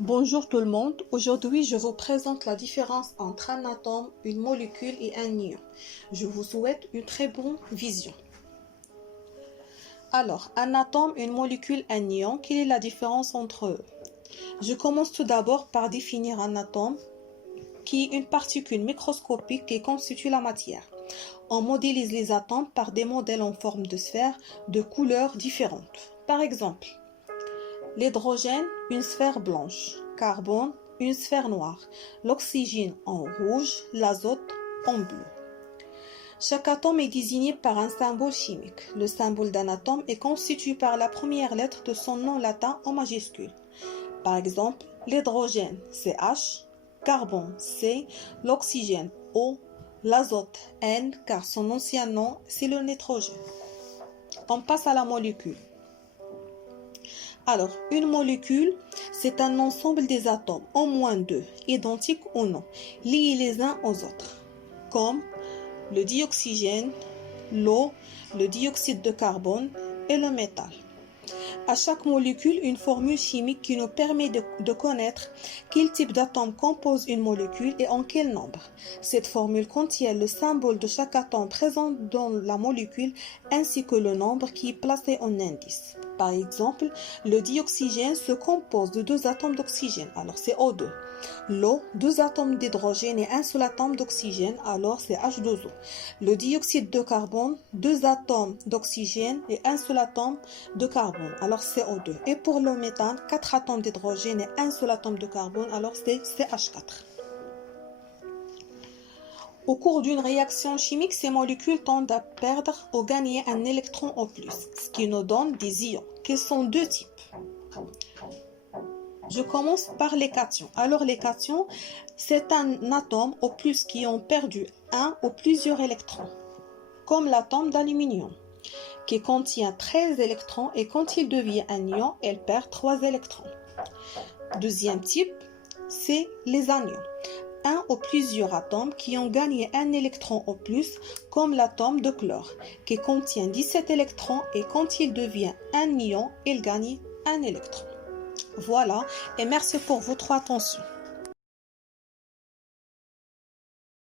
Bonjour tout le monde, aujourd'hui je vous présente la différence entre un atome, une molécule et un ion. Je vous souhaite une très bonne vision. Alors, un atome, une molécule, un ion, quelle est la différence entre eux? Je commence tout d'abord par définir un atome qui est une particule microscopique qui constitue la matière. On modélise les atomes par des modèles en forme de sphère de couleurs différentes. Par exemple, l'hydrogène, une sphère blanche, carbone, une sphère noire, l'oxygène en rouge, l'azote en bleu. Chaque atome est désigné par un symbole chimique. Le symbole d'un atome est constitué par la première lettre de son nom latin en majuscule. Par exemple, l'hydrogène c'est H, carbone C, l'oxygène O, l'azote N car son ancien nom c'est le nitrogène. On passe à la molécule. Alors, une molécule, c'est un ensemble des atomes, au moins deux, identiques ou non, liés les uns aux autres, comme le dioxygène, l'eau, le dioxyde de carbone et le métal. À chaque molécule, une formule chimique qui nous permet de connaître quel type d'atome compose une molécule et en quel nombre. Cette formule contient le symbole de chaque atome présent dans la molécule ainsi que le nombre qui est placé en indice. Par exemple, le dioxygène se compose de deux atomes d'oxygène, alors c'est O2. L'eau, deux atomes d'hydrogène et un seul atome d'oxygène, alors c'est H2O. Le dioxyde de carbone, deux atomes d'oxygène et un seul atome de carbone, alors c'est CO2. Et pour le méthane, quatre atomes d'hydrogène et un seul atome de carbone, alors c'est CH4. Au cours d'une réaction chimique, ces molécules tendent à perdre ou gagner un électron au plus, ce qui nous donne des ions, qui sont deux types. Je commence par les cations. Alors les cations, c'est un atome au plus qui ont perdu un ou plusieurs électrons, comme l'atome d'aluminium, qui contient 13 électrons et quand il devient un ion, elle perd 3 électrons. Deuxième type, c'est les anions. Un ou plusieurs atomes qui ont gagné un électron au plus, comme l'atome de chlore, qui contient 17 électrons et quand il devient un ion, il gagne un électron. Voilà, et merci pour votre attention.